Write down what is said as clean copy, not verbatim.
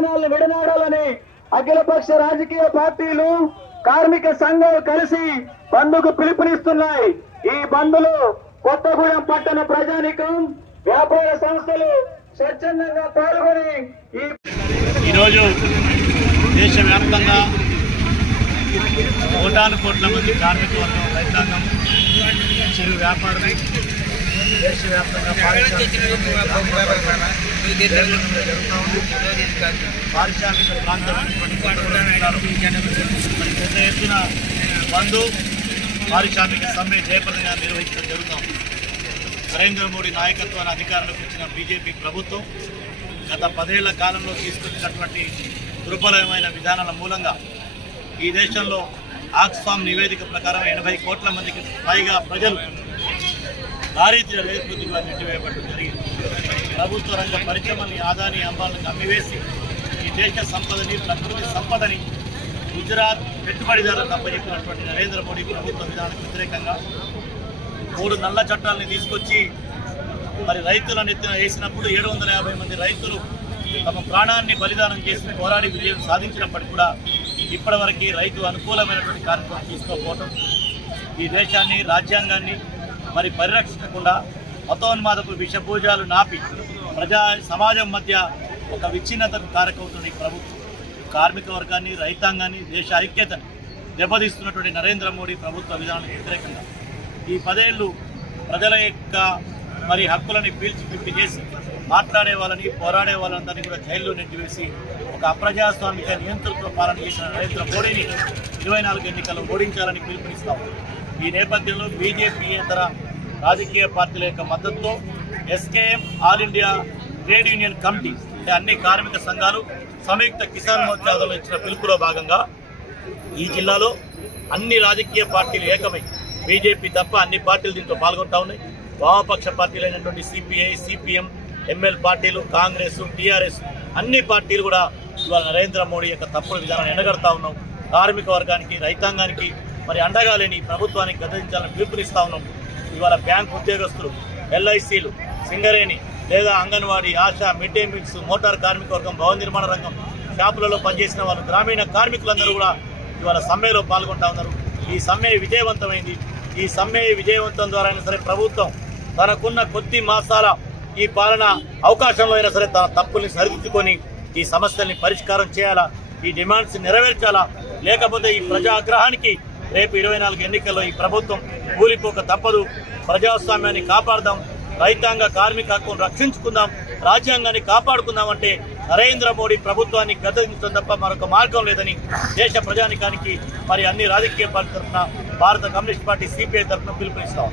విధానాలను విడనాడాలని అఖిలపక్ష రాజకీయ పార్టీలు కార్మిక సంఘాలు కలిసి బంద్కు పిలుపునిస్తున్నాయి. ఈ బంద్లో కొత్తగూడెం పట్టణ ప్రజానికం వ్యాపార సంస్థలు స్వచ్ఛందంగా పాల్గొని ఈరోజు దేశవ్యాప్తంగా కోటాను కోట్ల మంది కార్మిక వర్గం, రైతాంగం, చిరు వ్యాపారులు దేశవ్యాప్తంగా పారిశ్రామిక ప్రాంతమైనటువంటి పెద్ద ఎత్తున బంధు పారిశ్రామిక సమ్మె జయప్రదంగా నిర్వహించడం జరుగుతాం. నరేంద్ర మోడీ నాయకత్వాన్ని అధికారంలోకి వచ్చిన బీజేపీ ప్రభుత్వం గత 10 ఏళ్ల కాలంలో తీసుకొచ్చినటువంటి దుర్బలమైన విధానాల మూలంగా ఈ దేశంలో ఆక్స్ఫామ్ నివేదిక ప్రకారం 80 కోట్ల మందికి పైగా ప్రజలు దారిద్ర్య రేపుగా నెట్టివేయబడడం జరిగింది. ప్రభుత్వ రంగ పరిశ్రమల్ని ఆదాని అంబాలను అమ్మివేసి ఈ దేశ సంపదని, ప్రకృతి సంపదని గుజరాత్ పెట్టుబడిదారులకు అప్పచెప్పినటువంటి నరేంద్ర మోడీ ప్రభుత్వ విధానానికి వ్యతిరేకంగా 3 నల్ల చట్టాలని తీసుకొచ్చి మరి రైతులను ఎత్తున వేసినప్పుడు 750 మంది రైతులు తమ ప్రాణాన్ని బలిదానం చేసి పోరాడి విజయం సాధించినప్పటికీ కూడా ఇప్పటివరకు రైతు అనుకూలమైనటువంటి కార్యక్రమం తీసుకోకపోవటం ఈ దేశాన్ని, రాజ్యాంగాన్ని మరి పరిరక్షించకుండా మతోన్మాదపు విషపూజాలు నాపి సమాజం మధ్య ఒక విచ్ఛిన్నతకు కారకవుతున్న ఈ ప్రభుత్వం కార్మిక వర్గాన్ని, రైతాంగాన్ని, దేశ ఐక్యతను దెబ్బతీస్తున్నటువంటి నరేంద్ర మోడీ ప్రభుత్వ విధానానికి వ్యతిరేకంగా ఈ 10 ఏళ్ళు ప్రజల యొక్క మరి హక్కులని పీల్చి చేసి మాట్లాడే వాళ్ళని, పోరాడే వాళ్ళందరినీ కూడా జైల్లో నెట్టివేసి ఒక అప్రజాస్వామిక నియంతృత్వ పాలన చేసిన నరేంద్ర మోడీని 24 ఎన్నికల్లో ఓడించాలని పిలుపునిస్తాం. ఈ నేపథ్యంలో బీజేపీయేతర రాజకీయ పార్టీల యొక్క మద్దతుతో SKM all India trade union committee అంటే అన్ని కార్మిక సంఘాలు సంయుక్త కిసాన్ మోర్చాలో ఇచ్చిన పిలుపులో భాగంగా ఈ జిల్లాలో అన్ని రాజకీయ పార్టీలు ఏకమై బీజేపీ తప్ప అన్ని పార్టీలు దీంట్లో పాల్గొంటా ఉన్నాయి. వామపక్ష పార్టీలైనటువంటి సిపిఐ, సిపిఎం, ఎంఎల్ పార్టీలు, కాంగ్రెస్, టీఆర్ఎస్ అన్ని పార్టీలు కూడా ఇవాళ నరేంద్ర మోడీ యొక్క తప్పుడు విధానాన్ని ఎండగడతా ఉన్నాం. కార్మిక వర్గానికి, రైతాంగానికి మరి అండగా లేని ప్రభుత్వానికి గద్దించాలని పిలుపునిస్తా ఉన్నాం. ఇవాళ బ్యాంక్ ఉద్యోగస్తులు, ఎల్ఐసీలు, సింగరేణి లేదా anganwadi, ASHA, mid day meals, motor కార్మిక వర్గం, భవన నిర్మాణ రంగం, షాపులలో పనిచేసిన వాళ్ళు, గ్రామీణ కార్మికులందరూ కూడా ఇవాళ సమ్మెలో పాల్గొంటా ఉన్నారు. ఈ సమ్మె విజయవంతమైంది. ఈ సమ్మె విజయవంతం ద్వారా అయినా సరే ప్రభుత్వం తనకున్న కొద్ది మాసాల ఈ పాలన అవకాశంలో అయినా సరే తన తప్పుల్ని సరిదిద్దుకొని ఈ సమస్యల్ని పరిష్కారం చేయాలా, ఈ డిమాండ్స్ నెరవేర్చాలా, లేకపోతే ఈ ప్రజాగ్రహానికి రేపు 24 ఎన్నికల్లో ఈ ప్రభుత్వం కూలిపోక తప్పదు. ప్రజాస్వామ్యాన్ని కాపాడదాం, రైతాంగ కార్మిక హక్కును రక్షించుకుందాం, రాజ్యాంగాన్ని కాపాడుకుందామంటే నరేంద్ర మోడీ ప్రభుత్వాన్ని గద్దించడం తప్ప మరొక మార్గం లేదని దేశ ప్రజానికానికి మరి అన్ని రాజకీయ పార్టీ తరఫున భారత కమ్యూనిస్ట్ పార్టీ సిపిఐ తరఫున పిలుపునిస్తాం.